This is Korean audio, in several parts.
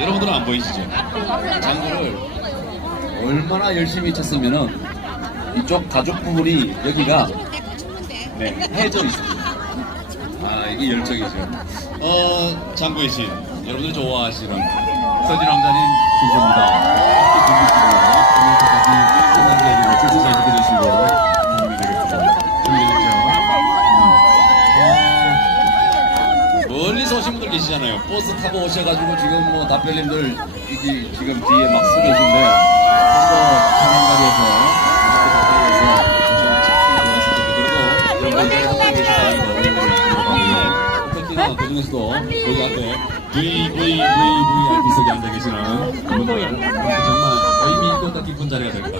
여러분들은 안 보이시죠? 장구를 얼마나 열심히 쳤으면은 이쪽 가죽 부분이 여기가 네, 해져 있습니다. 아, 이게 열정이죠. 어, 장구의 신. 여러분들 좋아하시는 서진 왕자님 신세입니다. 멀리서 오신 분들 계시잖아요. 버스 타고 오셔가지고 지금 뭐 답변님들 이게 지금 뒤에 막 서 계신데 한번 한한가리에서 특히나 그중에서도 여기 앞에 VVVVIP석에 앉아 계시는 분들 정말 의미 있고 딱 깊은 자리가 될 것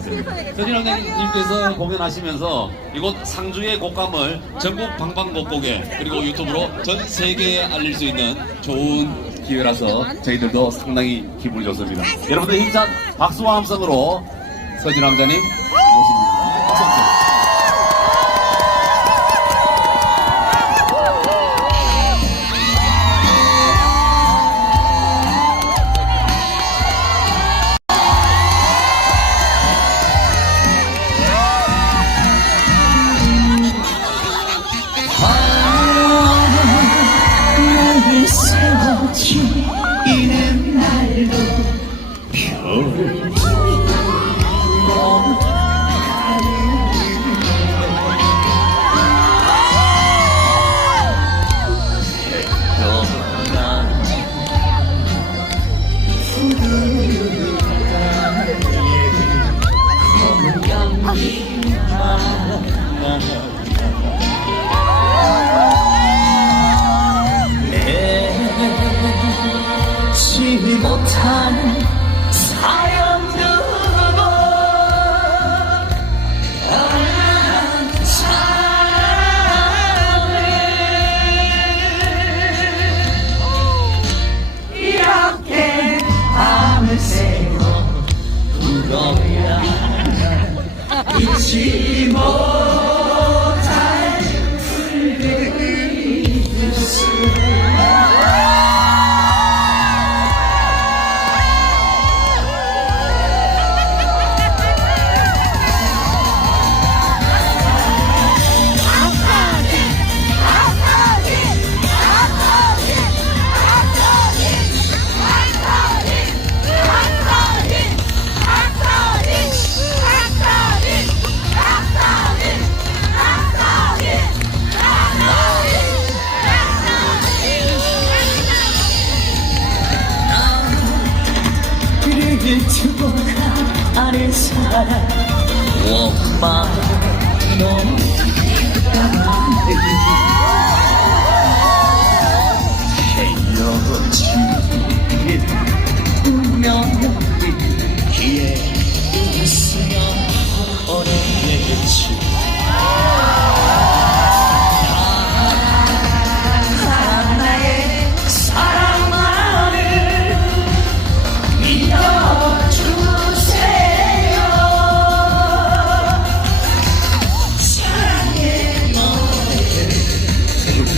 서진왕님께서 공연하시면서 이곳 상주의 곡감을 전국 방방곡곡에 그리고 유튜브로 전 세계에 알릴 수 있는 좋은 기회라서 저희들도 상당히 기분이 좋습니다. 여러분들 힘찬 박수와 함성으로 서진왕자님 모십니다. 지 잊지 그치고 아는 사람. 엄마 헤어진 운명